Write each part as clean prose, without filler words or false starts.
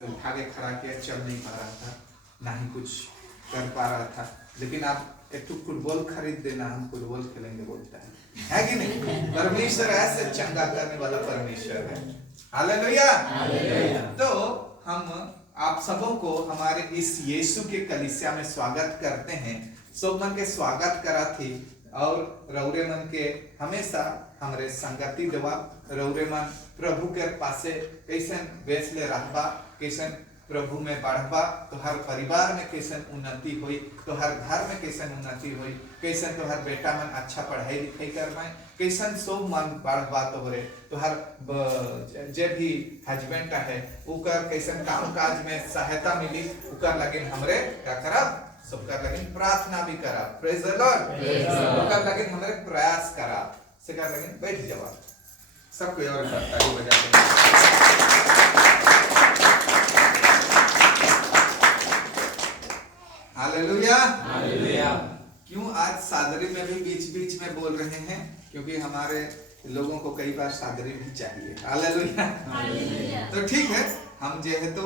उठा के खड़ा किया, चल नहीं पा रहा था, ना ही कुछ कर पा रहा था, लेकिन आप एक फुटबॉल खरीद देना, हम फुटबॉल खेलेंगे बोलता है कि नहीं? परमेश्वर ऐसे चंगा करने वाला परमेश्वर है। हालेलुया। तो हम आप सबों को हमारे इस यीशु के कलीसिया में स्वागत करते हैं। सब मन के स्वागत करा थी और रौरे मन के हमेशा हमारे संगति देवा, रौरे मन प्रभु के पासे कैसन बेचले रहबा, कैसन प्रभु में बढ़बा, तो हर परिवार में कैसन उन्नति हुई, तो हर घर में कैसन उन्नति हुई, कैसन तो हर बेटा मन अच्छा पढ़ाई लिखाई करवाए, कैसन सब मन बढ़बा, तो हर जे भी हस्बैंड है उकर कैसन काम काज में सहायता मिली, उकर लगे हमरे क्या करब, सबका लगे प्रार्थना भी करा। Praise the Lord. उकर लगे हमरे प्रयास करा, से कर लगे बैठ जावा, सब कोई और ताली बजा के हालेलुया। हालेलुया। क्यों आज सादरी में भी बीच बीच में बोल रहे हैं? क्योंकि हमारे लोगों को कई बार सादरी भी चाहिए। हालेलुया। तो ठीक है, हम जो है तो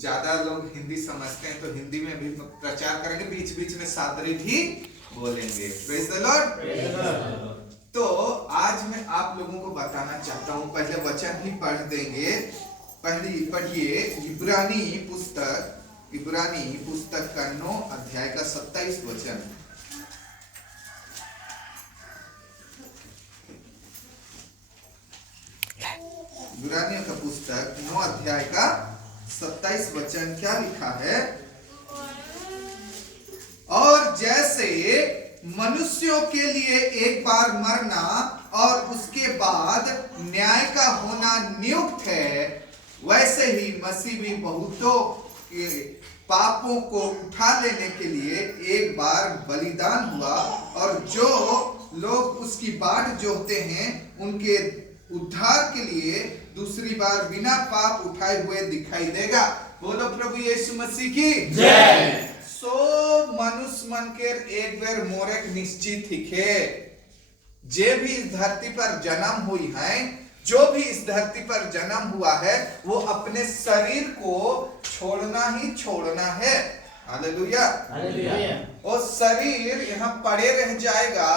ज्यादा लोग हिंदी समझते हैं तो हिंदी में भी प्रचार करेंगे, बीच बीच में सादरी भी बोलेंगे। Praise the Lord. तो आज मैं आप लोगों को बताना चाहता हूँ, पहले वचन ही पढ़ देंगे। पढ़िए इब्रानी पुस्तक का 9 अध्याय का 27 वचन। इब्रानियों का पुस्तक 9 अध्याय का 27 वचन क्या लिखा है? और जैसे मनुष्यों के लिए एक बार मरना और उसके बाद न्याय का होना नियुक्त है, वैसे ही मसीह भी बहुतों के पापों को उठा लेने के लिए एक बार बलिदान हुआ, और जो लोग उसकी बाट जोहते हैं उनके उद्धार के लिए दूसरी बार बिना पाप उठाए हुए दिखाई देगा। बोलो प्रभु यीशु मसीह की जय। सो मनुष्य मन के एक बेर मोरे निश्चित हिखे, जे भी इस धरती पर जन्म हुई है, जो भी इस धरती पर जन्म हुआ है, वो अपने शरीर को छोड़ना ही छोड़ना है। हालेलुया। और शरीर यहाँ पड़े रह जाएगा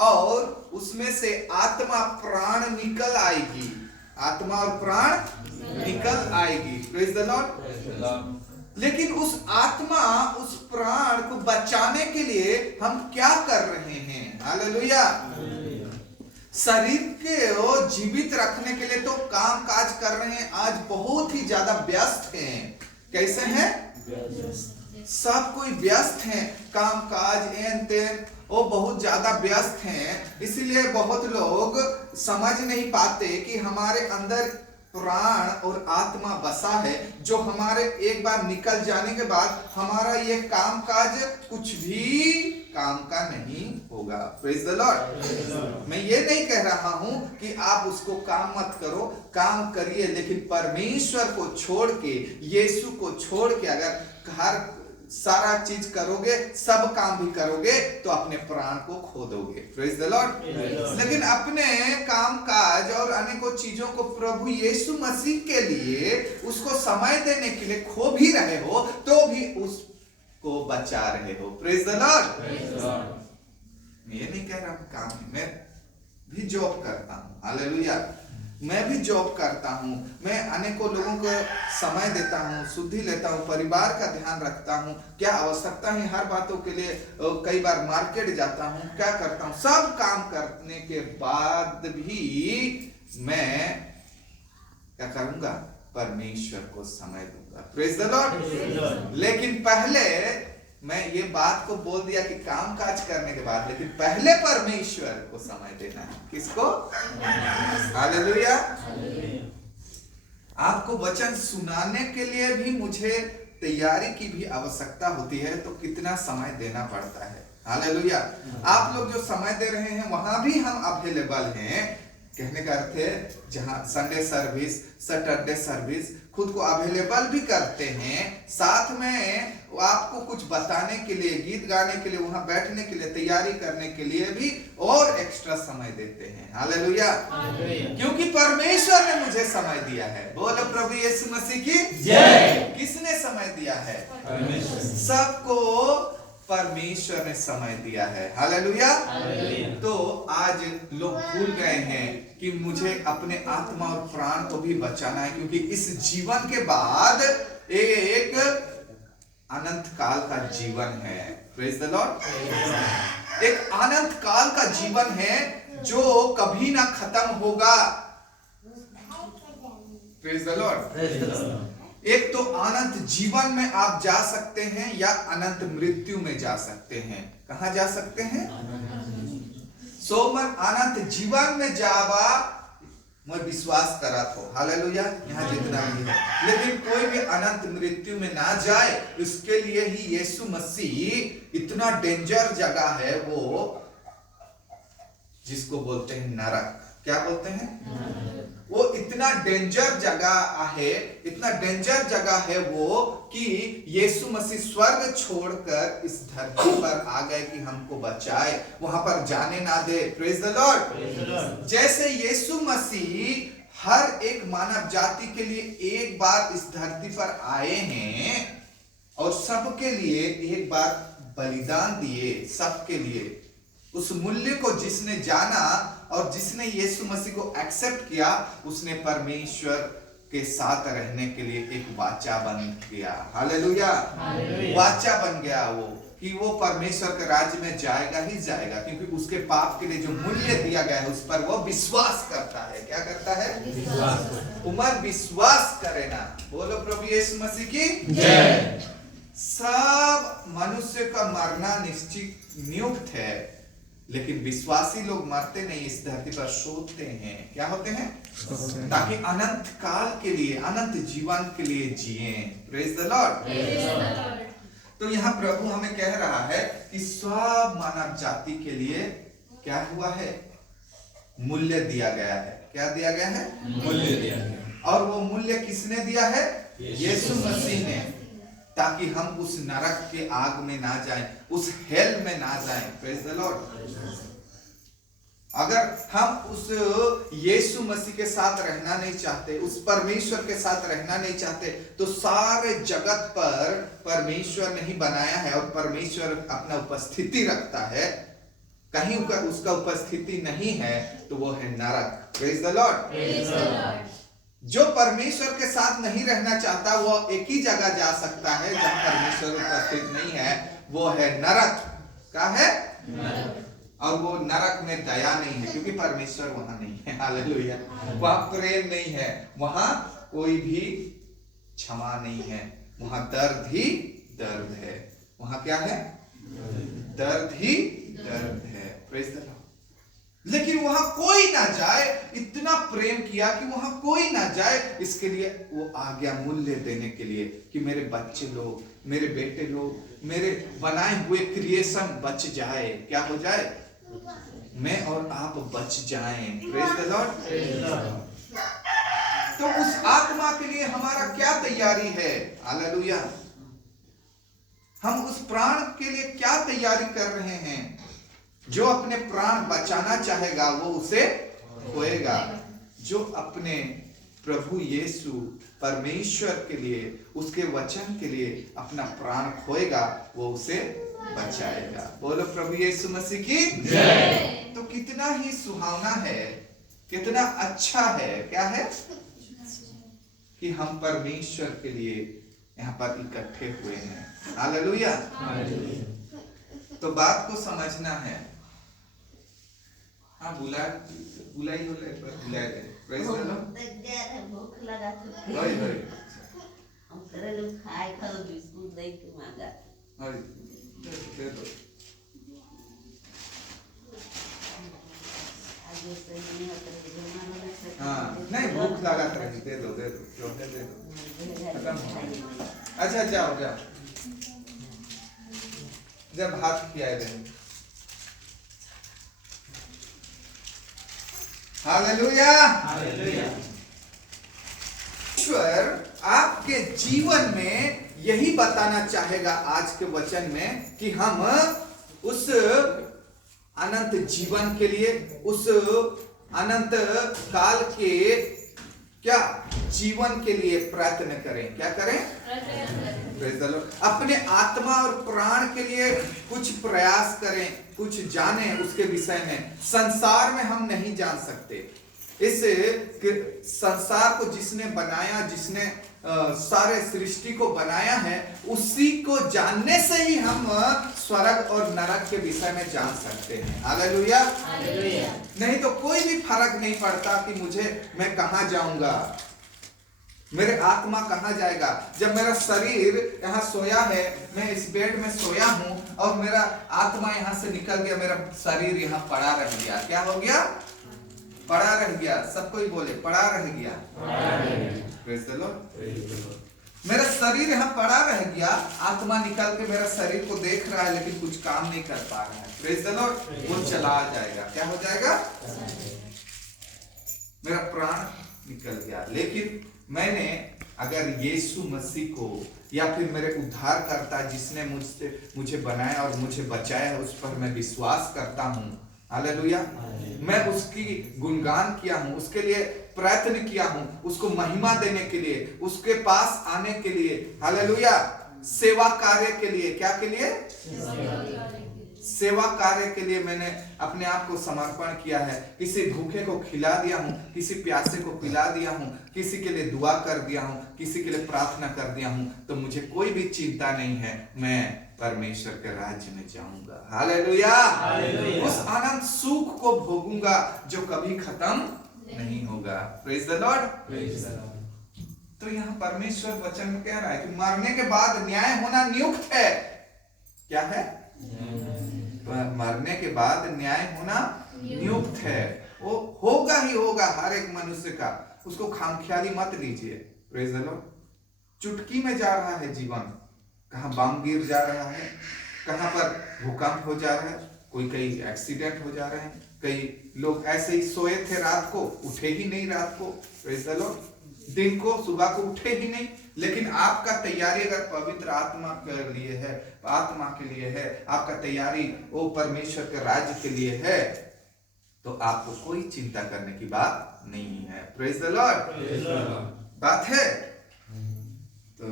और उसमें से आत्मा प्राण निकल आएगी, आत्मा और प्राण निकल आएगी। Praise the Lord. लेकिन उस आत्मा उस प्राण को बचाने के लिए हम क्या कर रहे हैं? हालेलुया। शरीर के जीवित रखने के लिए तो काम काज कर रहे हैं, आज बहुत ही ज्यादा व्यस्त हैं। कैसे हैं? सब कोई व्यस्त हैं, काम काज एन तेन वो बहुत ज्यादा व्यस्त हैं। इसीलिए बहुत लोग समझ नहीं पाते कि हमारे अंदर प्राण और आत्मा बसा है, जो हमारे एक बार निकल जाने के बाद हमारा ये काम काज कुछ भी काम का नहीं होगा। Praise the Lord. मैं ये नहीं कह रहा हूं कि आप उसको काम मत करो, काम करिए, लेकिन परमेश्वर को छोड़ के, यीशु को छोड़ के अगर हर सारा चीज करोगे, सब काम भी करोगे, तो अपने प्राण को खो दोगे। Praise the Lord. लेकिन अपने काम काज और अनेकों चीजों को प्रभु यीशु मसीह के लिए उसको समय देने के लिए खो भी रहे हो, तो भी उसको बचा रहे हो। Praise the Lord. मैं ये नहीं कह रहा हूं काम, मैं भी जॉब करता हूँ। हालेलुया। मैं भी जॉब करता हूँ, मैं अनेकों लोगों को समय देता हूँ, शुद्धि लेता हूँ, परिवार का ध्यान रखता हूँ, क्या आवश्यकता है हर बातों के लिए कई बार मार्केट जाता हूँ, क्या करता हूँ। सब काम करने के बाद भी मैं क्या करूंगा? परमेश्वर को समय दूंगा। Praise the Lord. लेकिन पहले मैं ये बात को बोल दिया कि काम काज करने के बाद, लेकिन पहले परमेश्वर को समय देना है। किसको? हालेलुया। आपको वचन सुनाने के लिए भी मुझे तैयारी की भी आवश्यकता होती है, तो कितना समय देना पड़ता है। हालेलुया। आप लोग जो समय दे रहे हैं वहां भी हम अवेलेबल हैं। कहने का अर्थ है जहां संडे सर्विस, सैटरडे सर्विस, खुद को अवेलेबल भी करते हैं, साथ में आपको कुछ बताने के लिए, गीत गाने के लिए, वहां बैठने के लिए, तैयारी करने के लिए भी और एक्स्ट्रा समय देते हैं। हालेलुया। क्योंकि परमेश्वर ने मुझे समय दिया है। बोलो प्रभु यीशु मसीह की जय। समय दिया है? सबको परमेश्वर ने समय दिया है। हालेलुया। तो आज लोग भूल गए हैं कि मुझे अपने आत्मा और प्राण को भी बचाना है, क्योंकि इस जीवन के बाद एक अनंत काल का जीवन है। Praise the Lord. एक अनंत काल का जीवन है जो कभी ना खत्म होगा। Praise the Lord. एक तो अनंत जीवन में आप जा सकते हैं या अनंत मृत्यु में जा सकते हैं। कहां जा सकते हैं? सो मन अनंत जीवन में जावा मैं विश्वास करा था। हालेलुया। यहाँ जितना भी है, लेकिन कोई भी अनंत मृत्यु में ना जाए, इसके लिए ही यीशु मसीह इतना डेंजर जगह है वो, जिसको बोलते हैं नरक। क्या बोलते हैं? वो इतना डेंजर जगह है, इतना डेंजर जगह है वो, कि यीशु मसीह स्वर्ग छोड़कर इस धरती पर आ गए कि हमको बचाए, वहां पर जाने ना दे। Praise the Lord. जैसे यीशु मसीह हर एक मानव जाति के लिए एक बार इस धरती पर आए हैं और सबके लिए एक बार बलिदान दिए, सबके लिए उस मूल्य को जिसने जाना और जिसने यीशु मसीह को एक्सेप्ट किया, उसने परमेश्वर के साथ रहने के लिए एक वाचा बन गया। हालेलुया। वाचा बन गया वो, कि वो परमेश्वर के राज्य में जाएगा ही जाएगा, क्योंकि उसके पाप के लिए जो मूल्य दिया गया है उस पर वो विश्वास करता है। क्या करता है? उमर विश्वास करे ना। बोलो प्रभु यीशु मसीह की जय। सब मनुष्य का मरना निश्चित नियुक्त है, लेकिन विश्वासी लोग मरते नहीं, इस धरती पर सोते हैं। क्या होते हैं? ताकि अनंत काल के लिए, अनंत जीवन के लिए जिए। Praise the Lord. तो यहाँ प्रभु हमें कह रहा है कि सब मानव जाति के लिए क्या हुआ है? मूल्य दिया गया है। क्या दिया गया है? मूल्य दिया गया। और वो मूल्य किसने दिया है? यीशु मसीह ने, ताकि हम उस नरक के आग में ना जाएं, उस हेल में ना जाएं। Praise the Lord. अगर हम उस यीशु मसीह के साथ रहना नहीं चाहते, उस परमेश्वर के साथ रहना नहीं चाहते, तो सारे जगत पर परमेश्वर ने ही बनाया है और परमेश्वर अपना उपस्थिति रखता है। कहीं उसका उपस्थिति नहीं है तो वो है नरक। Praise the Lord. जो परमेश्वर के साथ नहीं रहना चाहता वो एक ही जगह जा सकता है जहां परमेश्वर उपस्थित नहीं है, वो है नरक। क्या है? नरक। और वो नरक में दया नहीं है, क्योंकि परमेश्वर वहां नहीं है। हालेलुया। वहां प्रेम नहीं है, वहां कोई भी क्षमा नहीं है, वहां दर्द ही दर्द है। वहां क्या है? दर्द ही दर्द है। Praise the Lord. लेकिन वहां कोई ना जाए, इतना प्रेम किया कि वहां कोई ना जाए, इसके लिए वो आज्ञा मूल्य देने के लिए कि मेरे बच्चे लोग, मेरे बेटे लोग, मेरे बनाए हुए क्रिएशन बच जाए। क्या हो जाए? मैं और आप बच जाएं। Praise the Lord. तो उस आत्मा के लिए हमारा क्या तैयारी है? हालेलुया। हम उस प्राण के लिए क्या तैयारी कर रहे हैं? जो अपने प्राण बचाना चाहेगा वो उसे खोएगा। जो अपने प्रभु यीशु परमेश्वर के लिए, उसके वचन के लिए अपना प्राण खोएगा, वो उसे बचाएगा। बोलो प्रभु यीशु मसीह की जय। तो कितना ही सुहावना है, कितना अच्छा है। क्या है? कि हम परमेश्वर के लिए यहाँ पर इकट्ठे हुए हैं। हालेलुया। तो बात को समझना है। हाँ, बुलाई हो ले, बुलाए ले। Praise the Lord. भूख लगा तो होय होय। हम तेरे लोग खाए खाओ बिस्कुट दे के मांगा। होय, दे दो। आज से नहीं होता है जमाना में। हाँ, नहीं भूख लगा तो रही, दे दो, दे दो, जो है दे दो। खत्म हो। अच्छा जाओ जाओ, जब हाथ खियाए रहे। हालेलुया। हालेलुया। ईश्वर आपके जीवन में यही बताना चाहेगा आज के वचन में कि हम उस अनंत जीवन के लिए, उस अनंत काल के क्या जीवन के लिए प्रयत्न करें। क्या करें? अपने आत्मा और प्राण के लिए कुछ प्रयास करें, कुछ जानें उसके विषय में। संसार में हम नहीं जान सकते। इस संसार को जिसने बनाया, जिसने सारे सृष्टि को बनाया है, उसी को जानने से ही हम स्वर्ग और नरक के विषय में जान सकते हैं। हालेलुया। नहीं तो कोई भी फर्क नहीं पड़ता कि मैं कहां जाऊंगा, मेरे आत्मा कहां जाएगा। जब मेरा शरीर यहाँ सोया है, मैं इस बेड में सोया हूं और मेरा आत्मा यहां से निकल गया, मेरा शरीर यहाँ पड़ा रह गया। क्या हो गया? पड़ा रह गया। सब कोई बोले पड़ा रह गया। Praise the Lord. मेरा शरीर यहाँ पड़ा रह गया, आत्मा निकल के मेरा शरीर को देख रहा है लेकिन कुछ काम नहीं कर पा रहा है। Praise the Lord. वो चला जाएगा। क्या हो जाएगा? मेरा प्राण निकल गया। लेकिन मैंने अगर यीशु मसीह को या फिर मेरे उद्धारकर्ता जिसने मुझे बनाया और मुझे बचाया है, उस पर मैं विश्वास करता हूं। हालेलुया। मैं उसकी गुणगान किया हूं, उसके लिए प्रयत्न किया हूं, उसको महिमा देने के लिए, उसके पास आने के लिए। हालेलुया। सेवा कार्य के लिए। क्या के लिए? सेवा कार्य के लिए मैंने अपने आप को समर्पण किया है। किसी भूखे को खिला दिया हूं, किसी प्यासे को पिला दिया हूं, किसी के लिए दुआ कर दिया हूं, किसी के लिए प्रार्थना कर दिया हूं, तो मुझे कोई भी चिंता नहीं है। मैं परमेश्वर के राज्य में जाऊंगा। हालेलुया। उस आनंद सुख को भोगूंगा जो कभी खत्म नहीं होगा। Praise the Lord. तो यहाँ परमेश्वर वचन में कह रहा है कि मरने के बाद न्याय होना नियुक्त है। क्या है? मरने के बाद न्याय होना नियुक्त है। वो होगा ही होगा हर एक मनुष्य का। उसको खामख्याली मत लीजिए। Praise the Lord. चुटकी में जा रहा है जीवन। कहाँ बम गिर जा रहा है, कहाँ पर भूकंप हो जा रहा है, कई एक्सीडेंट हो जा रहे हैं। कई लोग ऐसे ही सोए थे, रात को उठे ही नहीं। रात को प्रेज द लॉर्ड। दिन को सुबह को उठे ही नहीं। लेकिन आपका तैयारी अगर पवित्र आत्मा के लिए है, आत्मा के लिए है, आपका तैयारी वो परमेश्वर के राज्य के लिए है, तो आपको कोई चिंता करने की बात नहीं है। Praise the Lord. बात है। तो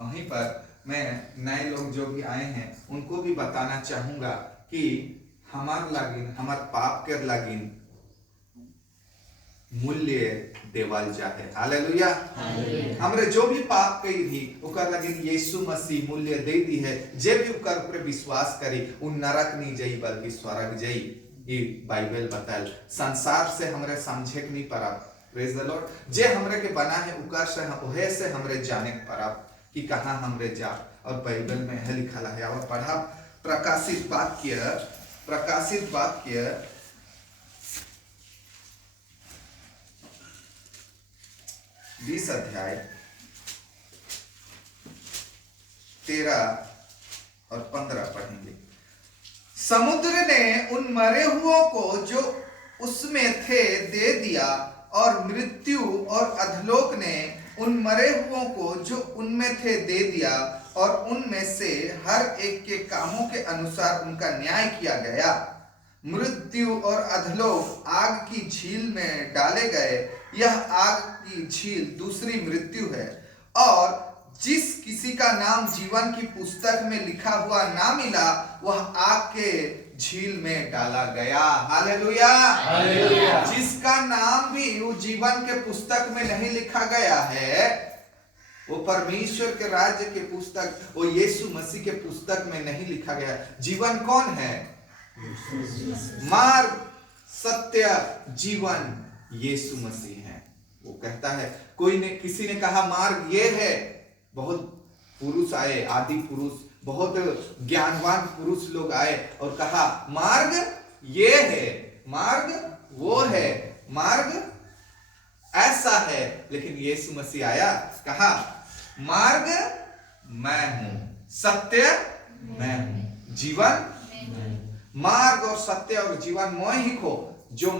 वहीं पर मैं नए लोग जो भी आए हैं उनको भी बताना चाहूंगा कि हमार पाप के लागिन मूल्य देवल जाए। हालेलुया। हमरे जो भी पाप कई थी ओकर लागिन यीशु मसीह मूल्य दे दी है। जे भी ओकर ऊपर विश्वास करी उ नरक नहीं जाई बल्कि स्वर्ग जाई। ये बाइबल बताल। संसार से हमरे समझे के नहीं पड़ा। Praise the Lord. जे हमरे के बना है ओकर से ओहे से हमरे जाने के पड़ा कि कहां हमरे जा। और बाइबल में है लिखा है। और पढ़ा प्रकाशित वाक्य 20 अध्याय 13 और 15 पढ़ेंगे। समुद्र ने उन मरे हुओं को जो उसमें थे दे दिया, और मृत्यु और अधलोक ने उन मरे हुओं को जो उनमें थे दे दिया, और उनमें से हर एक के कामों के अनुसार उनका न्याय किया गया। मृत्यु और अधलोक आग की झील में डाले गए। यह आग की झील दूसरी मृत्यु है। और जिस किसी का नाम जीवन की पुस्तक में लिखा हुआ ना मिला, वह आग के झील में डाला गया। हालेलुया। जिसका नाम भी वो जीवन के पुस्तक में नहीं लिखा गया है, वो परमेश्वर के राज्य के पुस्तक, वो यीशु मसीह के पुस्तक में नहीं लिखा गया। जीवन कौन है? मार्ग, सत्य, जीवन यीशु मसीह है। वो कहता है, किसी ने कहा मार्ग ये है। बहुत पुरुष आए, आदि पुरुष, बहुत ज्ञानवान पुरुष लोग आए और कहा मार्ग ये है, मार्ग वो है, मार्ग ऐसा है। लेकिन यीशु मसीह आया, कहा मार्ग मैं हूं, सत्य मैं हूं, जीवन। मार्ग और सत्य और जीवन मोह ही खो। जो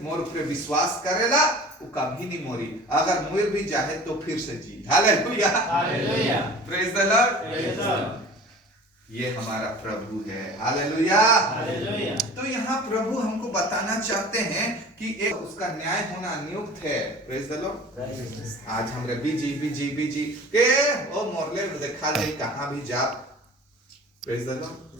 मोर पे विश्वास करेला वो कभी नहीं मोरी। अगर मोर भी जाए तो फिर से जी। हालेलुया। Praise the Lord. ये हमारा प्रभु है। हालेलुया। हालेलुया। तो यहाँ प्रभु हमको बताना चाहते हैं कि एक उसका न्याय होना नियुक्त है। Praise the Lord. आज हमरे बीजी के ओ मोरले देखा जाए कहाँ भी जा। Praise the Lord.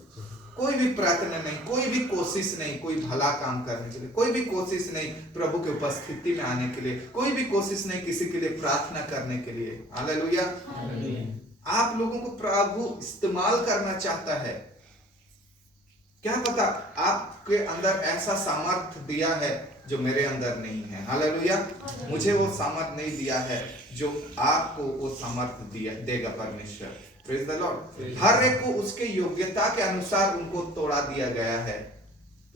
कोई भी प्रार्थना नहीं, कोई भी कोशिश नहीं, कोई भला काम करने के लिए, कोई भी कोशिश नहीं प्रभु के उपस्थिति में आने के लिए, कोई भी कोशिश नहीं किसी के लिए प्रार्थना करने के लिए। हालेलुया। आप लोगों को प्रभु इस्तेमाल करना चाहता है। क्या पता आपके अंदर ऐसा सामर्थ्य दिया है जो मेरे अंदर नहीं है। हालेलुया। मुझे वो सामर्थ्य नहीं दिया है जो आपको वो सामर्थ्य दिया देगा परमेश्वर। Praise the Lord. हर एक को उसके योग्यता के अनुसार उनको तोड़ा दिया गया है।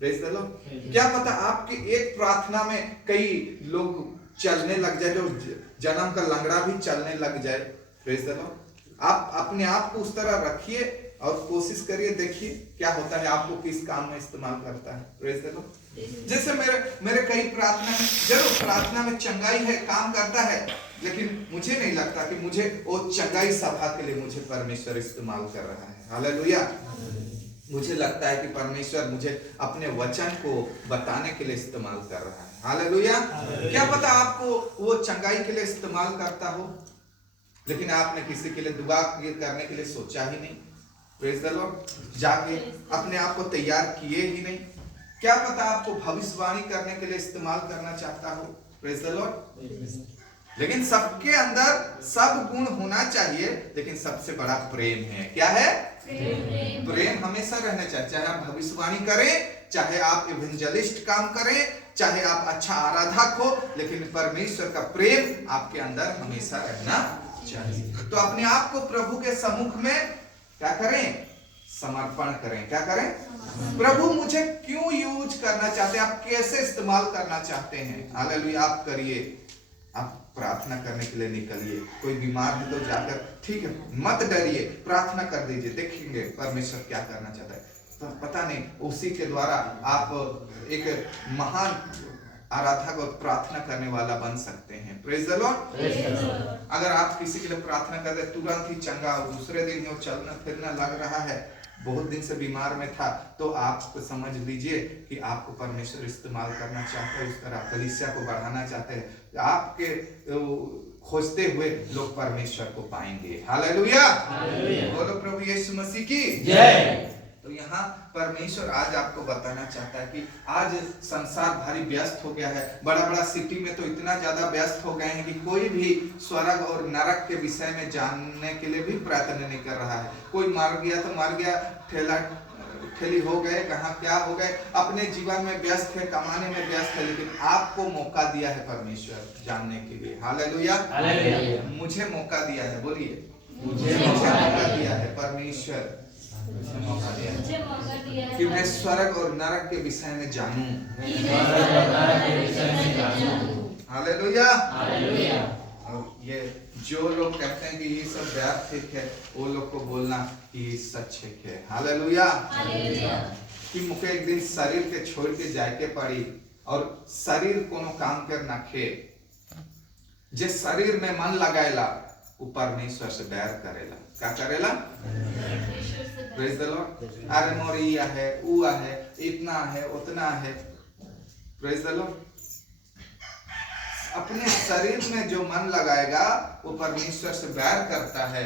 Praise the Lord. क्या पता आपके एक प्रार्थना में कई लोग चलने लग जाए, जो जन्म का लंगड़ा भी चलने लग जाए। Praise the Lord. आप अपने आप को उस तरह रखिए और कोशिश करिए, देखिए क्या होता है, आपको किस काम में इस्तेमाल करता है। Praise the Lord. जैसे मेरे कई प्रार्थना में, जरूर प्रार्थना में चंगाई है, काम करता है, लेकिन मुझे नहीं लगता कि मुझे वो चंगाई सभा के लिए मुझे परमेश्वर इस्तेमाल कर रहा है। हालेलुया। मुझे लगता है कि परमेश्वर मुझे अपने वचन को बताने के लिए इस्तेमाल कर रहा है। हालेलुया। क्या पता आपको वो चंगाई के लिए इस्तेमाल करता हो, लेकिन आपने किसी के लिए दुआ करने के लिए सोचा ही नहीं। Praise the Lord. जाके अपने आप को तैयार किए ही नहीं। क्या पता आपको भविष्यवाणी करने के लिए इस्तेमाल करना चाहता हो। Praise the Lord. लेकिन सबके अंदर सब गुण होना चाहिए, लेकिन सबसे बड़ा प्रेम है। क्या है? प्रेम हमेशा रहना चाहिए। चाहे आप भविष्यवाणी करें, चाहे आप इवेंजलिस्ट काम करें, चाहे आप अच्छा आराधक हो, लेकिन परमेश्वर का प्रेम आपके अंदर हमेशा रहना चाहिए। तो अपने आप को प्रभु के सम्मुख में क्या करें? समर्पण करें। क्या करें? प्रभु मुझे क्यों यूज करना चाहते हैं, आप कैसे इस्तेमाल करना चाहते हैं। हालेलुया। आप करिए, आप प्रार्थना करने के लिए निकलिए। कोई बीमार है तो जाकर, ठीक है, मत डरिए, प्रार्थना कर दीजिए, देखेंगे परमेश्वर क्या करना चाहता है। तो पता नहीं उसी के द्वारा आप एक महान आराधक और प्रार्थना करने वाला बन सकते हैं। Praise the Lord. अगर आप किसी के लिए प्रार्थना कर दे, तुरंत ही चंगा, दूसरे दिन ही वो चलना फिरना लग रहा है, बहुत दिन से बीमार में था, तो आप समझ लीजिए कि आपको परमेश्वर इस्तेमाल करना चाहते हैं। उस तरह कलीसिया को बढ़ाना चाहते हैं। आपके खोजते हुए लोग परमेश्वर को पाएंगे। हालेलुया। बोलो प्रभु यीशु मसीह की जय। तो यहाँ परमेश्वर आज आपको बताना चाहता है कि आज संसार भारी व्यस्त हो गया है। बड़ा बड़ा सिटी में तो इतना ज्यादा व्यस्त हो गए हैं कि कोई भी स्वर्ग और नरक के विषय में जानने के लिए भी प्रयत्न नहीं कर रहा है। कोई मार गया तो मार गया, ठेला ठेली हो गए, कहाँ क्या हो गए, अपने जीवन में व्यस्त है, कमाने में व्यस्त है, लेकिन आपको मौका दिया है परमेश्वर जानने के लिए। हालेलुया। मुझे मौका दिया है, बोलिए मुझे मौका दिया है परमेश्वर, मुझे मौका दिया है कि मैं स्वर्ग और नरक के विषय में जानूं। हालेलुया। और ये जो लोग कहते हैं कि ये सब व्यर्थ है, वो लोग को बोलना कि सच है। हालेलुया। कि मुझे एक दिन शरीर के छोड़ के जाके पड़ी, और शरीर कोनो काम कर ना खे, जे शरीर में मन लगाएला वो परमेश्वर से बैर करेला। क्या करेला? Praise the Lord. अरे मोरिया है, उआ है, इतना है, उतना है। Praise the Lord. अपने शरीर में जो मन लगाएगा वो परमेश्वर से बैर करता है,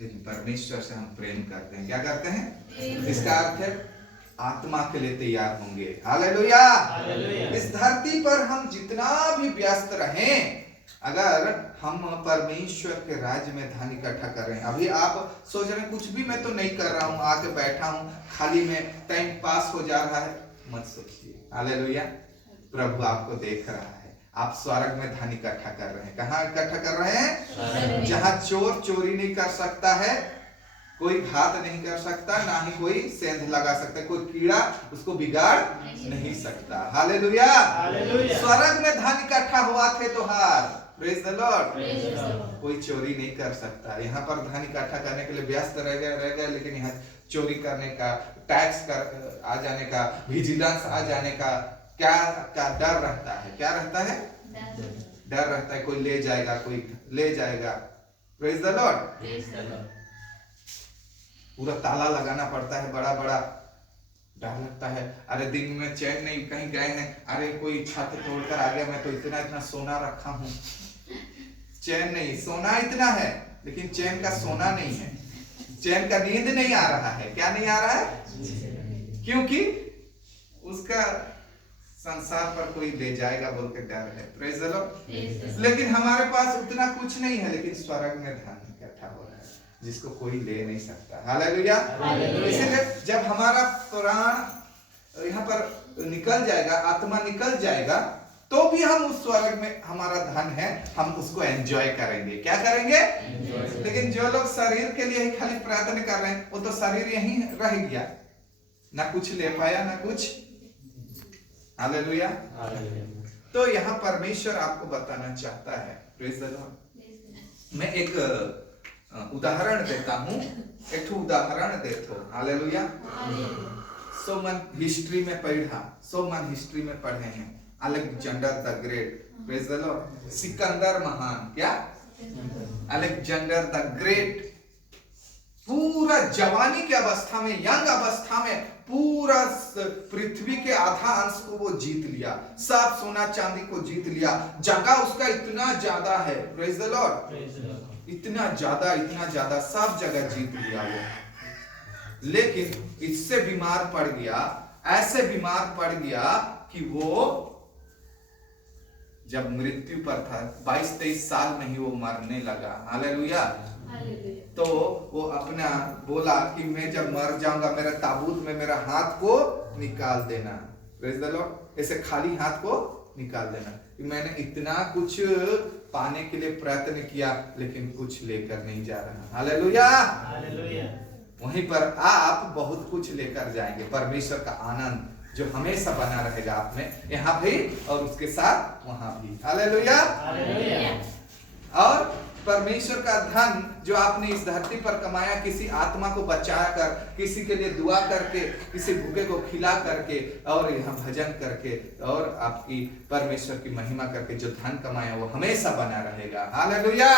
लेकिन परमेश्वर से हम प्रेम करते हैं। क्या करते हैं? इसका अर्थ है आत्मा के लिए तैयार होंगे। हालेलुया। इस धरती पर हम जितना भी व्यस्त रहें, अगर हम परमेश्वर के राज्य में धन इकट्ठा कर रहे हैं। अभी आप सोच रहे हैं कुछ भी मैं तो नहीं कर रहा हूं, आके बैठा हूं, खाली में टाइम पास हो जा रहा है, मत सोचिए। हालेलुया। प्रभु आपको देख रहा है। आप स्वर्ग में धन इकट्ठा कर रहे हैं। कहाँ इकट्ठा कर रहे हैं? जहां चोर चोरी नहीं कर सकता है, कोई घात नहीं कर सकता, ना ही कोई सेंध लगा सकता, कोई कीड़ा उसको बिगाड़ नहीं सकता। हालेलुया। स्वर्ग में धन इकट्ठा हुआ थे तो हार। Praise the Lord. कोई चोरी नहीं कर सकता। यहाँ पर धन इकट्ठा करने के लिए व्यस्त रह गए, लेकिन यहाँ चोरी करने का, टैक्स कर आ जाने का, विजिलेंस आ जाने का क्या डर रहता है? क्या रहता है? डर रहता है। कोई ले जाएगा, कोई ले जाएगा। Praise the Lord. Praise the Lord. पूरा ताला लगाना पड़ता है, बड़ा बड़ा डर लगता है। अरे दिन में चैन नहीं, कहीं गए हैं, अरे कोई छत तोड़कर आ गया, मैं तो इतना इतना सोना रखा हूं। चैन नहीं, सोना इतना है लेकिन चैन का सोना नहीं है, चैन का नींद नहीं आ रहा है। क्या नहीं आ रहा है? क्योंकि उसका संसार पर कोई ले जाएगा बोल के डर है। Praise the Lord. लेकिन हमारे पास उतना कुछ नहीं है, लेकिन स्वर्ग में धन इकट्ठा हो रहा है जिसको कोई ले नहीं सकता। हालेलुया। इसलिए जब हमारा प्राण यहाँ पर निकल जाएगा, आत्मा निकल जाएगा, तो भी हम उस स्वर्ग में हमारा धन है, हम उसको एंजॉय करेंगे। क्या करेंगे? लेकिन जो लोग शरीर के लिए ही खाली प्रयत्न कर रहे हैं, वो तो शरीर यहीं रह गया, ना कुछ ले पाया ना कुछ। हालेलुया। तो यहाँ परमेश्वर आपको बताना चाहता है, प्रेज द लॉर्ड। मैं एक उदाहरण देता हूँ, एक उदाहरण देता हूँ। हालेलुया। सो मन हिस्ट्री में पढ़े हैं Alexander the great. Praise the Lord. Sikandar महान, क्या? अलेक्जेंडर द ग्रेट पूरा जवानी की अवस्था में, यंग अवस्था में पूरा पृथ्वी के आधा अंश को वो जीत लिया, सब सोना चांदी को जीत लिया। जगह उसका इतना ज्यादा है, प्रेज द लॉर्ड, इतना ज्यादा सब जगह जीत लिया वो। लेकिन इससे बीमार पड़ गया, ऐसे बीमार पड़ गया कि वो जब मृत्यु पर था, 22-23 साल में ही वो मरने लगा। हालेलुया। तो वो अपना बोला कि मैं जब मर जाऊंगा, मेरे ताबूत में मेरा हाथ को निकाल देना। Praise the Lord. ऐसे खाली हाथ को निकाल देना कि मैंने इतना कुछ पाने के लिए प्रयत्न किया, लेकिन कुछ लेकर नहीं जा रहा। हालेलुया। वहीं पर आप बहुत कुछ लेकर जाएंगे, परमेश्वर का आनंद जो हमेशा बना रहेगा आप में, यहाँ भी और उसके साथ वहां भी। हालेलुया। और परमेश्वर का धन जो आपने इस धरती पर कमाया, किसी आत्मा को बचा कर, किसी के लिए दुआ करके, किसी भूखे को खिला करके, और यहाँ भजन करके, और आपकी परमेश्वर की महिमा करके जो धन कमाया वो हमेशा बना रहेगा। हालेलुया।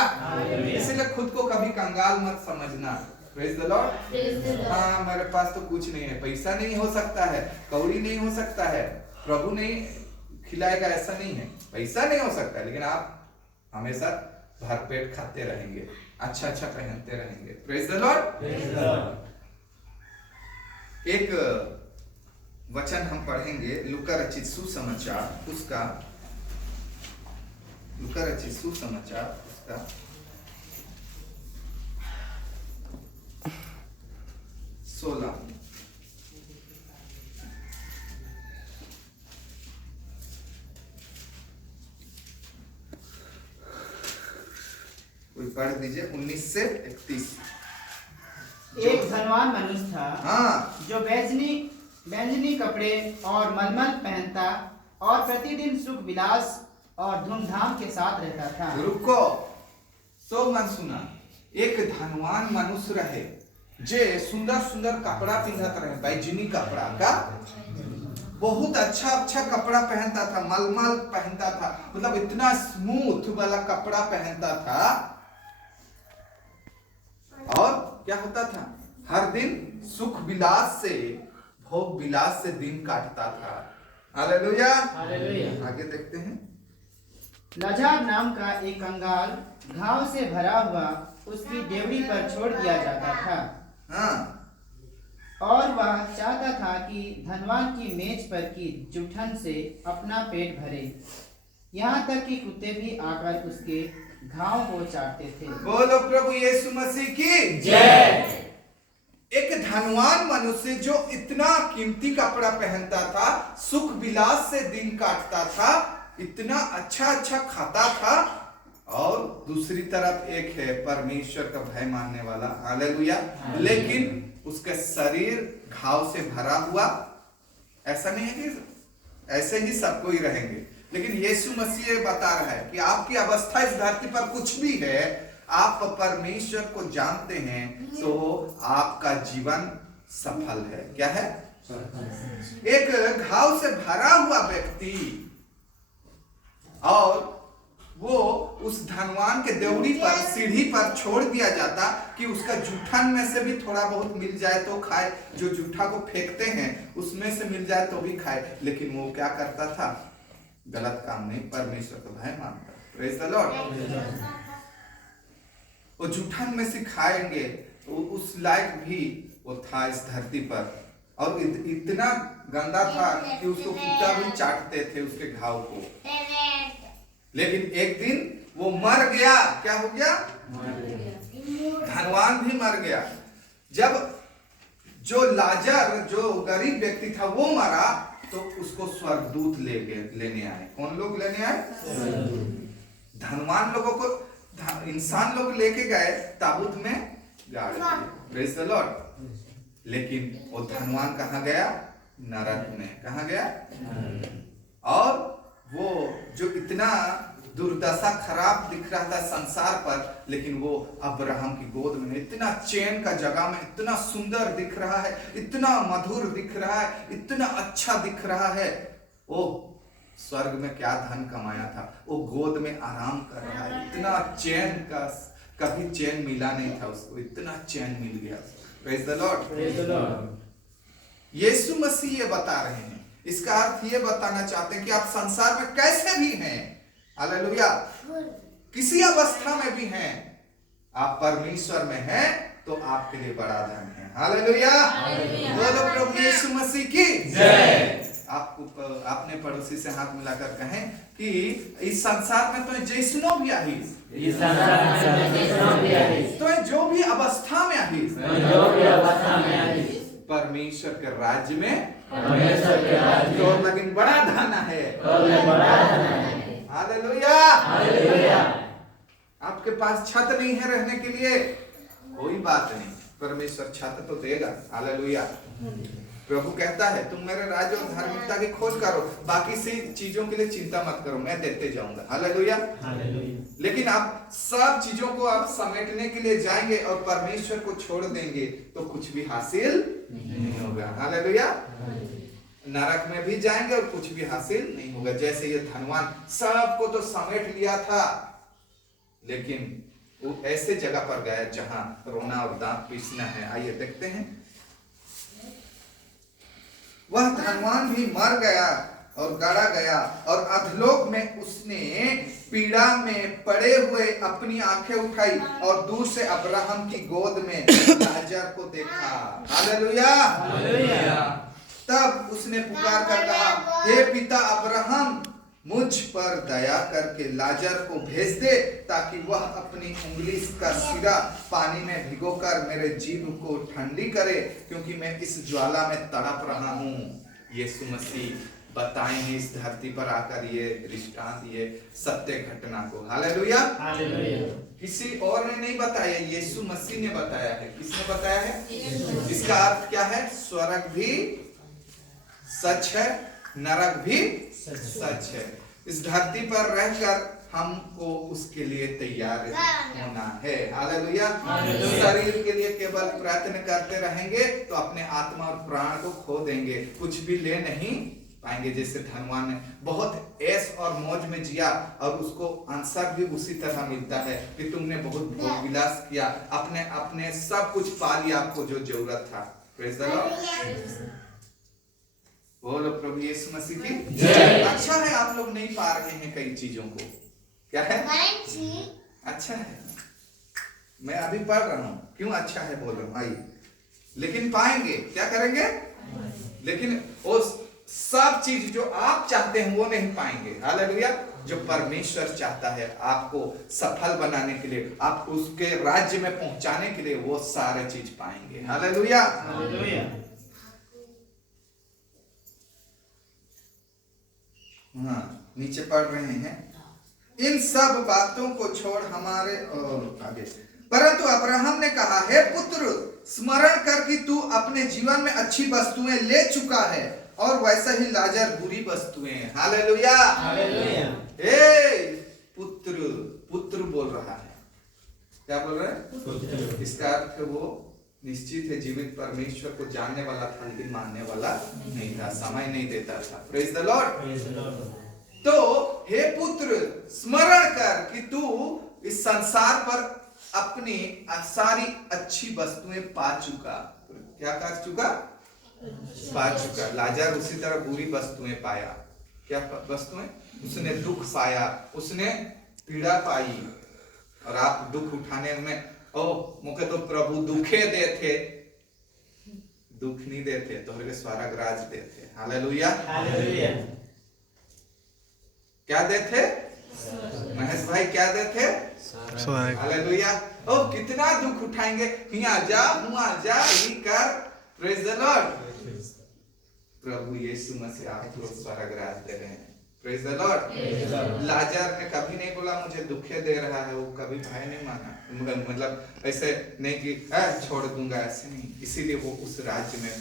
इसलिए खुद को कभी कंगाल मत समझना। Praise the Lord. हाँ, मेरे पास तो कुछ नहीं है, पैसा नहीं हो सकता है, कौड़ी नहीं हो सकता है, प्रभु नहीं खिलाएगा, ऐसा नहीं है। पैसा नहीं हो सकता, लेकिन आप हमेशा भरपेट खाते रहेंगे, अच्छा पहनते रहेंगे। Praise the Lord. एक वचन हम पढ़ेंगे, लूका रचित सुसमाचार उसका 16। कोई पढ़ दीजिए 19 से 31। एक धनवान मनुष्य था, हाँ, जो बैंजनी कपड़े और मलमल पहनता और प्रतिदिन सुख विलास और धूमधाम के साथ रहता था। रुको, सो मन सुना। एक धनवान मनुष्य रहे, जे सुंदर कपड़ा पिंधत रहे, बैंजनी कपड़ा का, बहुत अच्छा कपड़ा पहनता था, मलमल पहनता था, मतलब इतना स्मूथ वाला कपड़ा पहनता था। और क्या होता था? हर दिन सुख विलास से, भोग विलास से दिन काटता था। हालेलुया। आगे देखते हैं। लजार नाम का एक कंगाल घाव से भरा हुआ उसकी डेवड़ी पर छोड़ दिया जाता था। हाँ। और वह चाहता था कि धनवान की मेज पर की जुठन से अपना पेट भरे, यहाँ तक कि कुत्ते भी आकर उसके घाव को चाटते थे। बोलो प्रभु यीशु मसीह की जय। एक धनवान मनुष्य जो इतना कीमती कपड़ा पहनता था, सुख विलास से दिन काटता था, इतना अच्छा खाता था, और दूसरी तरफ एक है परमेश्वर का भय मानने वाला। हालेलुया। लेकिन उसका शरीर घाव से भरा हुआ। ऐसा नहीं है कि ऐसे ही सब कोई रहेंगे, लेकिन यीशु मसीह बता रहा है कि आपकी अवस्था इस धरती पर कुछ भी है, आप परमेश्वर को जानते हैं तो आपका जीवन सफल है। क्या है? एक घाव से भरा हुआ व्यक्ति और वो उस धनवान के देवड़ी पर सीढ़ी पर छोड़ दिया जाता कि उसका जूठन में से भी थोड़ा बहुत मिल जाए तो खाए, जो जूठा को फेंकते हैं उसमें से मिल जाए तो भी खाए। लेकिन वो क्या करता था? गलत काम नहीं, परमेश्वर को भय मानता। Praise the Lord. वो जूठन में से खाएंगे तो उस लायक भी वो था इस धरती पर, और इतना गंदा था कि उसको कुत्ता भी चाटते थे उसके घाव को। लेकिन एक दिन वो मर गया। क्या हो गया? धनवान भी मर गया। जब जो लाजर, जो गरीब व्यक्ति था, वो मरा तो उसको स्वर्गदूत लेने आए। कौन लोग लेने आए? धनवान लोगों को इंसान लोग लेके गए, ताबूत में गाड़ दिए। Praise the Lord. लेकिन वो धनवान कहाँ गया? नरक में। कहाँ गया? और वो जो इतना दुर्दशा खराब दिख रहा था संसार पर, लेकिन वो अब्राहम की गोद में इतना चैन का जगह में इतना सुंदर दिख रहा है, इतना मधुर दिख रहा है, इतना अच्छा दिख रहा है। ओ स्वर्ग में क्या धन कमाया था, वो गोद में आराम कर रहा है। इतना चैन का कभी चैन मिला नहीं था उसको, इतना चैन मिल गया। Praise the Lord. Praise the Lord. यीशु मसीह ये बता रहे हैं, इसका अर्थ ये बताना चाहते हैं कि आप संसार में कैसे भी हैं, हालेलुया, किसी अवस्था में भी हैं, आप परमेश्वर में हैं तो आपके लिए बड़ा धन है। हालेलुया। बोलो प्रभु यीशु मसीह की जय। आपको अपने पड़ोसी से हाथ मिलाकर कहें कि इस संसार में तो जैसनो भी आहिस, तो जो भी अवस्था में आहिस, परमेश्वर के राज्य में तो लेकिन बड़ा धन है। हालेलुया। आपके पास छत नहीं है रहने के लिए, कोई बात नहीं, परमेश्वर छत तो देगा। हालेलुया। प्रभु कहता है तुम मेरे राज्य और धार्मिकता की खोज करो, बाकी सी चीजों के लिए चिंता मत करो, मैं देते जाऊंगा। हालेलुया। लेकिन आप सब चीजों को आप समेटने के लिए जाएंगे और परमेश्वर को छोड़ देंगे तो कुछ भी हासिल नहीं होगा। हालेलुया। नरक में भी जाएंगे और कुछ भी हासिल नहीं होगा। जैसे ये धनवान सबको तो समेट लिया था, लेकिन वो ऐसे जगह पर गया जहां रोना और दांत पीसना है। आइए देखते हैं। वह धनवान भी मर गया और गाड़ा गया, और अधलोक में उसने पीड़ा में पड़े हुए अपनी आंखें उठाई और दूर से अब्राहम की गोद में लाजर को देखा। हालेलुया। तब उसने पुकार कर कहा, हे पिता अब्राहम, मुझ पर दया करके लाजर को भेज दे, ताकि वह अपनी उंगली का सिरा पानी में भिगोकर मेरे जीभ को ठंडी करे, क्योंकि मैं इस ज्वाला में तड़प रहा हूँ। यीशु मसीह बताएंगे इस धरती पर आकर ये दृष्टांत, ये सत्य घटना को। हालेलुया। किसी और ने नहीं बताया, यीशु मसीह ने बताया है। किसने बताया है? इसका अर्थ क्या है? स्वर्ग भी सच है, नरक भी सच है। इस धरती पर रहकर हमको उसके लिए तैयार होना है। हालेलुया। शरीर के लिए केवल प्रयत्न करते रहेंगे तो अपने आत्मा और प्राण को खो देंगे, कुछ भी ले नहीं पाएंगे। जैसे धनवान ने बहुत ऐश और मौज में जिया और उसको आंसर भी उसी तरह मिलता है कि तुमने बहुत भोग विलास किया, अपने अपने सब कुछ पा लिया, आपको जो जरूरत था। Praise the Lord. बोलो प्रभु यीशु मसीह की जय। अच्छा है आप लोग नहीं पा रहे हैं कई चीजों को। क्या है? अच्छा है। मैं अभी पढ़ रहा हूँ, क्यों अच्छा है बोल रहा हूँ। आइए, लेकिन पाएंगे, क्या करेंगे? लेकिन वो सब चीज जो आप चाहते हैं वो नहीं पाएंगे। हालेलुया। जो परमेश्वर चाहता है आपको सफल बनाने के लिए, आपको उसके राज्य में पहुंचाने के लिए, वो सारे चीज पाएंगे। हालेलुया। हाँ, नीचे पढ़ रहे हैं, इन सब बातों को छोड़ हमारे आगे। परंतु अब्राहम ने कहा, हे पुत्र, स्मरण कर कि तू अपने जीवन में अच्छी वस्तुएं ले चुका है और वैसा ही लाजर बुरी वस्तुएं। हालेलुया। हे पुत्र, पुत्र बोल रहा है। क्या बोल रहा है? इसका अर्थ वो निश्चित है जीवित परमेश्वर को जानने वाला था, लेकिन मानने वाला नहीं था, समय नहीं देता था। Praise the Lord. तो हे पुत्र स्मरण कर कि तू इस संसार पर अपनी सारी अच्छी वस्तुएं पा चुका। क्या कर चुका? पा चुका। लाजर उसी तरह बुरी वस्तुएं पाया। क्या वस्तुएं? उसने दुख पाया, उसने पीड़ा पाई। और आप दुख उठाने में मुझे तो प्रभु दुखे देते, दुख नहीं देते, तो स्वर्ग राज देते। हालेलुया। क्या देते महेश भाई? क्या देते? हालेलुया। कितना दुख उठाएंगे, यहाँ जा वहां जा, ये कर। Praise the Lord. प्रभु यीशु मसीह आपको स्वर्ग राज दे रहे हैं। Praise the Lord. लाजर ने कभी नहीं बोला मुझे दुखे दे रहा है, वो कभी भाई नहीं माना, मतलब ऐसे नहीं कि छोड़ दूंगा, ऐसे नहीं। इसीलिए वो उस राज्य में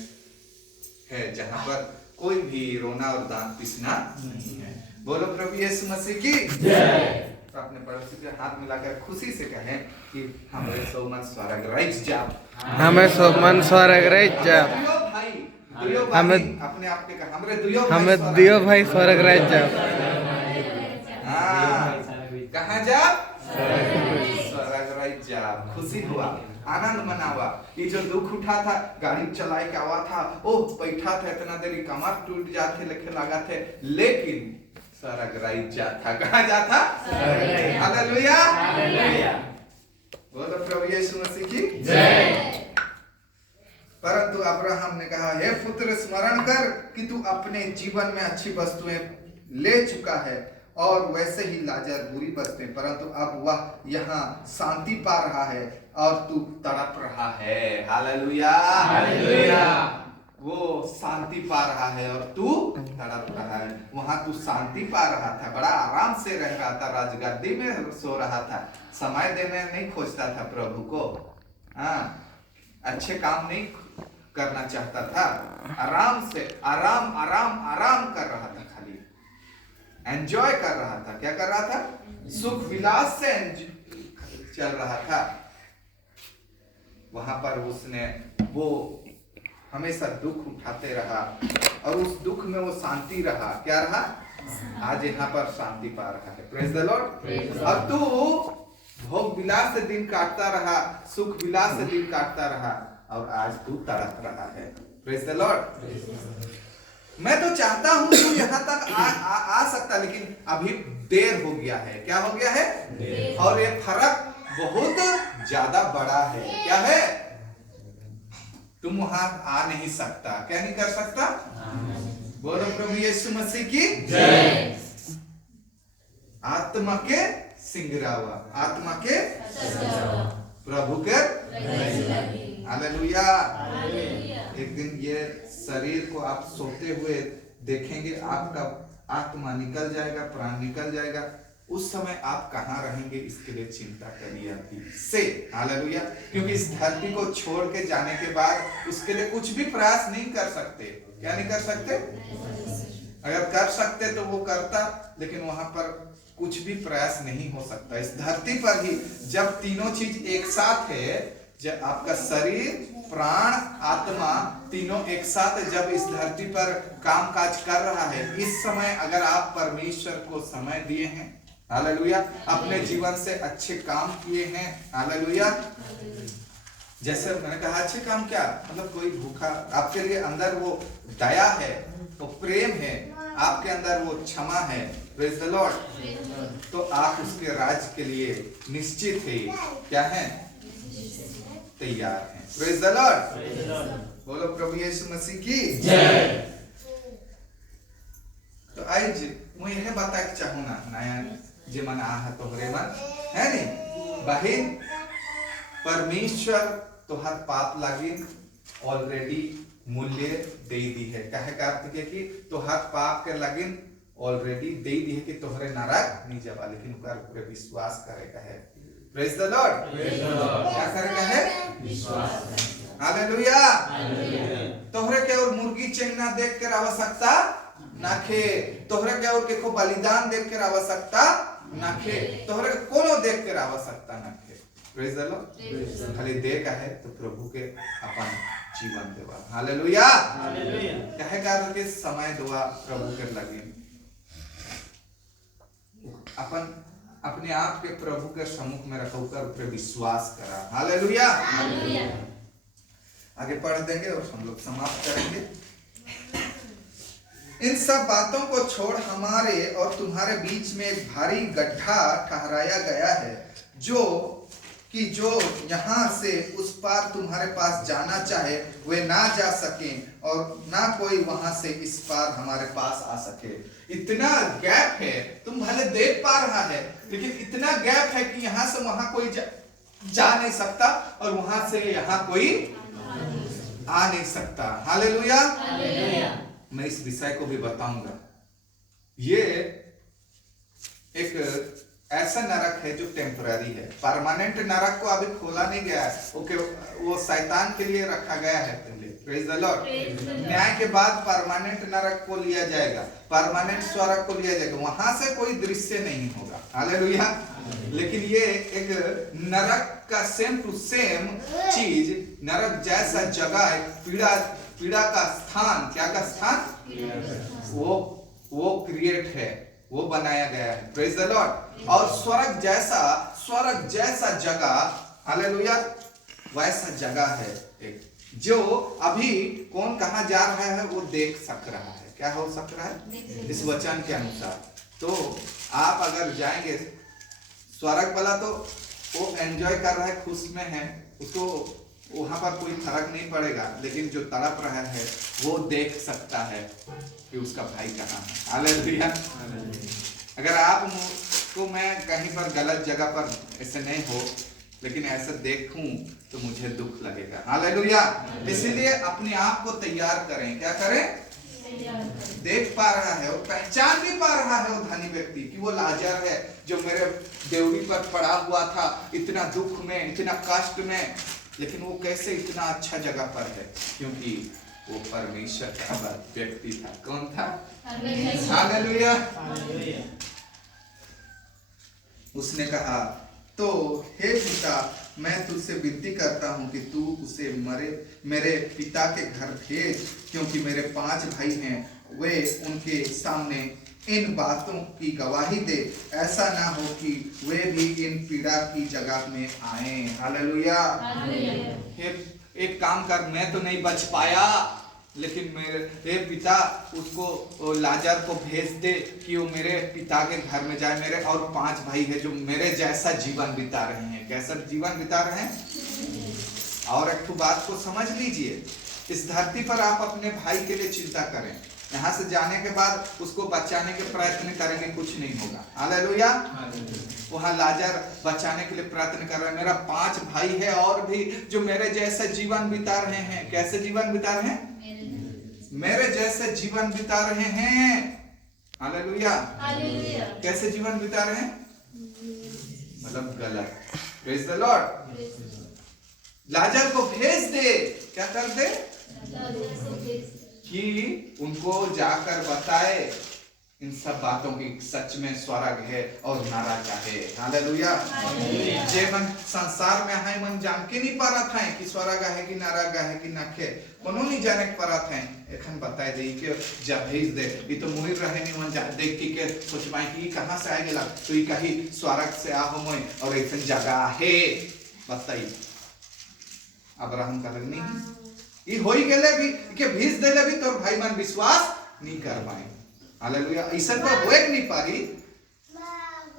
है जहां पर कोई भी रोना और दांत पिसना नहीं है। बोलो प्रभु यीशु मसीह की जय। अपने पड़ोसी के हाथ मिलाकर खुशी से कहें कि हमें सोमन स्वर्ग राज जाओ, हमें सोमन स्वर्ग राज जाओ, हमें अपने आप के कहा हमें दियो भाई स्वर्ग राज जाओ। कहाँ जा? स्वर्ग राज जा। खुशी हुआ, आनंद मनावा। ये जो दुख उठा था, गाड़ी चलाए के आवा था, बैठा था इतना देरी, कमर टूट जाते लिखे लगा थे, लेकिन स्वर्ग राज जा था। कहाँ जा था? हालेलुया। बोलो प्रभु यीशु मसीह की जय। परंतु अब्राहम ने कहा, हे पुत्र स्मरण कर कि तू अपने जीवन में अच्छी वस्तुएं ले चुका है और वैसे ही लाजर बुरी वस्तुएं, परंतु अब वह यहाँ शांति पा रहा है और तू तड़प रहा है। हालेलुया। हालेलुया। वो शांति पा रहा है और तू तड़प रहा है। वहां तू शांति पा रहा था, बड़ा आराम से रह रहा था, राजगद्दी में सो रहा था, समय देने नहीं खोजता था प्रभु को। अच्छे काम नहीं करना चाहता था, आराम से आराम कर रहा था, खाली एंजॉय कर रहा था। क्या कर रहा था? सुख विलास से चल रहा था। वहां पर उसने वो हमेशा दुख उठाते रहा और उस दुख में वो शांति रहा। क्या रहा? आज यहाँ पर शांति पा रहा है। Praise the Lord. अब तू भोग विलास से दिन काटता रहा, सुख विलास से दिन काटता रहा और आज तू तड़प रहा है। Praise the Lord. मैं तो चाहता हूं तू यहाँ तक आ सकता, लेकिन अभी देर हो गया है। क्या हो गया है? और ये फर्क बहुत ज्यादा बड़ा है। क्या है? तुम वहां आ नहीं सकता। क्या नहीं कर सकता? बोलो प्रभु यीशु मसीह की जय। आत्मा के सिंगरावा, आत्मा के प्रभु के हालेलुया। एक दिन ये शरीर को आप सोते हुए देखेंगे, आपका आत्मा निकल जाएगा, प्राण निकल जाएगा। उस समय आप कहाँ रहेंगे, इसके लिए चिंता करिए अभी से। हालेलुया। क्योंकि इस धरती को छोड़ के जाने के बाद उसके लिए कुछ भी प्रयास नहीं कर सकते। क्या नहीं कर सकते? अगर कर सकते तो वो करता, लेकिन वहां पर कुछ भी प्रयास नहीं हो सकता। इस धरती पर ही जब तीनों चीज एक साथ है, जब आपका शरीर, प्राण, आत्मा तीनों एक साथ जब इस धरती पर काम काज कर रहा है, इस समय अगर आप परमेश्वर को समय दिए हैं, हालेलुया, अपने जीवन से अच्छे काम किए हैं, हालेलुया। जैसे मैंने कहा अच्छे काम, क्या मतलब? कोई भूखा, आपके लिए अंदर वो दया है, वो प्रेम है, आपके अंदर वो क्षमा है। Praise the Lord. तो आप उसके राज के लिए निश्चित है, क्या है? तैयार हैं। Praise the Lord. बोलो प्रभु यीशु मसीह की जय। तो आज मैं यह बता के चाहूँ ना, नया जे मन आह तोहरे मन है नहीं बहिन, परमेश्वर तोहर पाप लागी ऑलरेडी मूल्य दे दी है। कहे का अर्थ है कि तोहर पाप के लागिन ऑलरेडी दे दी है कि तोहरे नरक नहीं जावा, लेकिन ओकर पूरे विश्वास करेगा है। Praise the Lord. क्या करेगा है? विश्वास। हालेलुया। तोहरे के और मुर्गी चेंगना देख कर आवश्यकता नाखे, तोहरे के और के को बलिदान देख कर आवश्यकता नाखे, तोहरे के कोनो देख कर आवश्यकता नाखे। Praise the Lord. खाली दे का है तो प्रभु के अपन जीवन देवा। हालेलुया। हालेलुया। कहे का अर्थ के समय दुआ प्रभु के लगे। अपन अपने आप के प्रभु के सम्मुख में रखकर उस पर विश्वास करा। हालेलुया। आगे पढ़ देंगे और हम लोग समाप्त करेंगे। इन सब बातों को छोड़ हमारे और तुम्हारे बीच में एक भारी गड्ढा ठहराया गया है, जो यहाँ से उस पार तुम्हारे पास जाना चाहे वे ना जा सके और ना कोई वहां से इस पार हमारे पास आ सके। इतना गैप है, तुम भले देख पा रहा है, लेकिन इतना गैप है कि यहाँ से वहां कोई जा नहीं सकता और वहां से यहाँ कोई आ नहीं सकता। हालेलुया। मैं इस विषय को भी बताऊंगा। ये एक ऐसा नरक है जो टेम्पररी है। परमानेंट नरक को अभी खोला नहीं गया है, ओके, वो शैतान के लिए रखा गया है पहले। Praise the Lord. न्याय के बाद परमानेंट नरक को लिया जाएगा, परमानेंट स्वर्ग को लिया जाएगा, वहां से कोई दृश्य नहीं होगा। हालेलुया। लेकिन ये एक नरक का सेम टू सेम चीज, नरक जैसा जगह, एक पीड़ा का स्थान, क्या का स्थान, वो क्रिएट है, वो बनाया गया है। Praise the Lord. और स्वर्ग जैसा जगह, हालेलुया, वैसा जगह है एक, जो अभी कौन कहां जा रहा है वो देख सक रहा है। क्या हो सक रहा है इस वचन के अनुसार? तो आप अगर जाएंगे स्वर्ग वाला, तो वो एंजॉय कर रहा है, खुश में है, उसको वहां पर कोई फर्क नहीं पड़ेगा। लेकिन जो तड़प रहा है वो देख सकता है कि उसका भाई कहाँ है। हालेलुया। अगर आप को मैं कहीं पर गलत जगह पर ऐसे नहीं हो, लेकिन ऐसा देखूं तो मुझे दुख लगेगा। हालेलुया। इसीलिए अपने आप को तैयार करें। क्या करें? देख पा रहा है और पहचान भी पा रहा है वो धनी व्यक्ति कि वो लाजर है जो मेरे देवरी पर पड़ा हुआ था, इतना दुख में, इतना कष्ट में, लेकिन वो कैसे इतना अच्छा जगह पर है? क्योंकि वो परमेश्वर का व्यक्ति था। कौन था? हालेलुया। उसने कहा, तो हे पिता, मैं तुझसे विनती करता हूं कि तू उसे मेरे पिता के घर भेज, क्योंकि मेरे 5 भाई हैं, वे उनके सामने इन बातों की गवाही दे, ऐसा ना हो कि वे भी इन पीड़ा की जगह में आए। हालेलुया। एक काम कर, मैं तो नहीं बच पाया, लेकिन मेरे पिता उसको लाजर को भेज दे कि वो मेरे पिता के घर में जाए। मेरे और 5 भाई है जो मेरे जैसा जीवन बिता रहे हैं। कैसा जीवन बिता रहे हैं? और एक बात को समझ लीजिए, इस धरती पर आप अपने भाई के लिए चिंता करें, यहाँ से जाने के बाद उसको बचाने के प्रयत्न करेंगे, कुछ नहीं होगा। हालेलुया। वहाँ लाजर बचाने के लिए प्रयत्न कर रहे हैं। मेरा 5 भाई है और भी जो मेरे जैसा जीवन बिता रहे हैं। कैसे जीवन बिता रहे हैं? मेरे जैसे जीवन बिता रहे हैं। हालेलुया। कैसे जीवन बिता रहे हैं? मतलब गलत। Praise the Lord. लाजर को भेज दे। क्या कर दे? कि उनको जाकर बताए इन सब बातों की, सच में स्वर्ग है और नरक है। हालेलुया। जे मन संसार में है, मन जान के नहीं पा रहा था कि स्वर्ग है कि नरक है कि नखे, कोनो नहीं जाने के पा रहा था। एखन बताए दे कि जब भेज दे, ये तो मुहिर रहे नहीं, मन देख के सोच पाए कि कहां से आ गेला, तो ये कहीं स्वर्ग से आहो मोय और एक जगह है बताई। अब्राहम का लगनी ये होई गेले भी के भेज देले भी तोर भाई मन विश्वास नहीं कर पाए। हालेलुया। ऐसा तो होए नहीं पारी,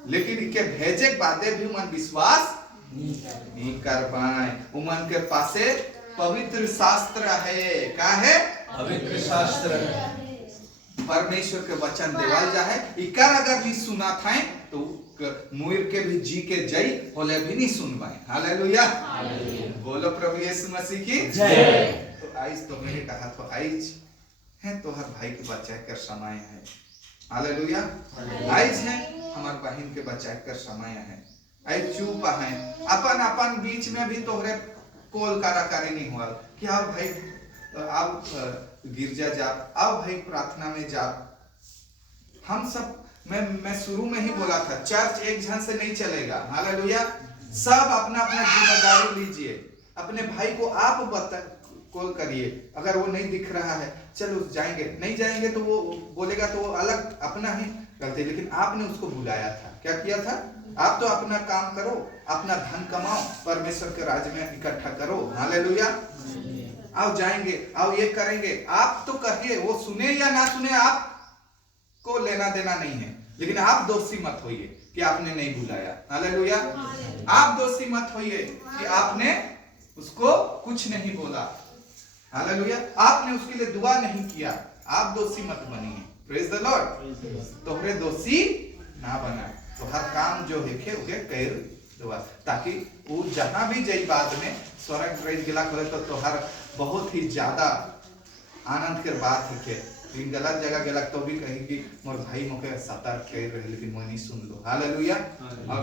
लेकिन इनके भेजे के बादे भी मन विश्वास नहीं कर पाए। उमन के पासे पवित्र शास्त्र है। क्या है? पवित्र शास्त्र। परमेश्वर के वचन देवाल जाए, इकर अगर नहीं सुना था तो मुइर के भी जी के जय होले भी नहीं सुन पाए। हालेलुया। बोलो प्रभु यीशु मसीह की जय। तो आइज तो मैंने कहा तो आइज है तो हर भाई के बचाए कर समय है। हालेलुया। आइज है हमार बहन के बचाए कर समय है। आइज चुप है, अपन अपन बीच में भी तोहरे कोल काराकारी नहीं हुआ कि आओ भाई, आओ गिरजा जा, आओ भाई प्रार्थना में जा। हम सब, मैं शुरू में ही बोला था, चर्च एक जन से नहीं चलेगा। हालेलुया। सब अपना अपना जिम्मेदारी लीजिए। अपने भाई को आप कॉल करिए। अगर वो नहीं दिख रहा है, चलो जाएंगे, नहीं जाएंगे तो वो बोलेगा तो वो अलग अपना ही गलती, लेकिन आपने उसको बुलाया था। क्या किया था? आप तो अपना काम करो, अपना धन कमाओ, परमेश्वर के राज्य में इकट्ठा करो। हालेलुया। आओ जाएंगे, आओ ये करेंगे, आप तो कहिए, वो सुने या ना सुने आपको लेना देना नहीं है, लेकिन आप दोषी मत होइए कि आपने नहीं बुलाया। हालेलुया। आप दोषी मत होइए कि आपने उसको कुछ नहीं बोला। हालेलुया। आपने उसके लिए दुआ नहीं किया, आप दोषी मत बनिए। Praise the Lord. तोहरे दोषी ना बना, तो हर काम जो है उके कर दुआ, ताकि वो जहां भी जाई बाद में स्वर्ग रह गिला करे तो तोहर बहुत ही ज्यादा आनंद के बात है। लेकिन गलत जगह गलत तो भी कही कि मोर भाई मोके सतर्क कर रहे, लेकिन मैं नहीं सुन लो। हालेलुया। और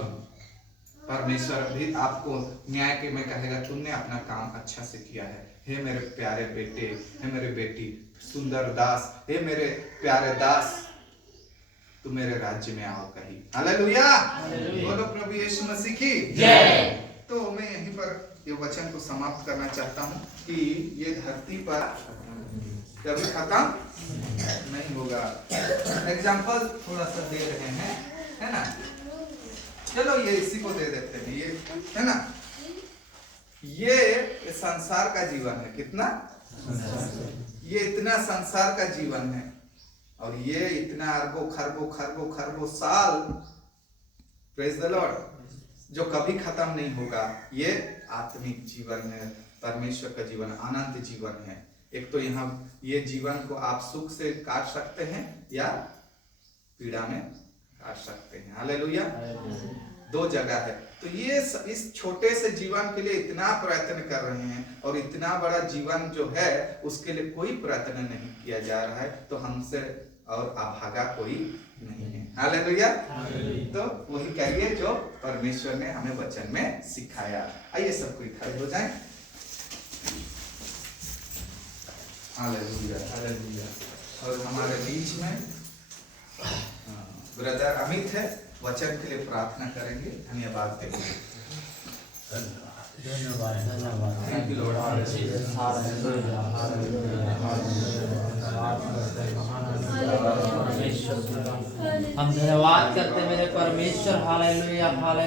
परमेश्वर भी आपको न्याय के में कहेगा, तुमने अपना काम अच्छा से किया है। हे मेरे प्यारे बेटे, हे मेरे बेटी, सुंदर दास, हे मेरे प्यारे दास, तू मेरे राज्य में आओ कही। हालेलुया। बोलो प्रभु यीशु मसीह की जय। तो मैं यहीं पर ये वचन को समाप्त करना चाहता हूँ कि ये धरती पर कभी खत्म नहीं होगा। एग्जाम्पल थोड़ा सा दे रहे हैं, है ना? चलो ये इसी को दे देते हैं, ये है ना, ये संसार का जीवन है। कितना? ये इतना संसार का जीवन है, और ये इतना अरबों खरबों खरबों खरबों साल, प्रेज द लॉर्ड, जो कभी खत्म नहीं होगा। ये आत्मिक जीवन है, परमेश्वर का जीवन, अनंत जीवन है। एक तो यहाँ ये जीवन को आप सुख से काट सकते हैं या पीड़ा में काट सकते हैं। हालेलुया। दो जगह है। तो ये इस छोटे से जीवन के लिए इतना प्रयत्न कर रहे हैं, और इतना बड़ा जीवन जो है उसके लिए कोई प्रयत्न नहीं किया जा रहा है, तो हमसे और अभागा कोई नहीं है। हालेलुया। तो वही करिए जो परमेश्वर ने हमें वचन में सिखाया। आइए सब कोई खड़े हो जाएं। Hallelujah, hallelujah. और हमारे बीच में ब्रदर अमित है, वचन के लिए प्रार्थना करेंगे। धन्यवाद देंगे। धन्यवाद धन्यवाद। Thank you Lord. हम धन्यवाद करते मेरे परमेश्वर। Hallelujah hallelujah.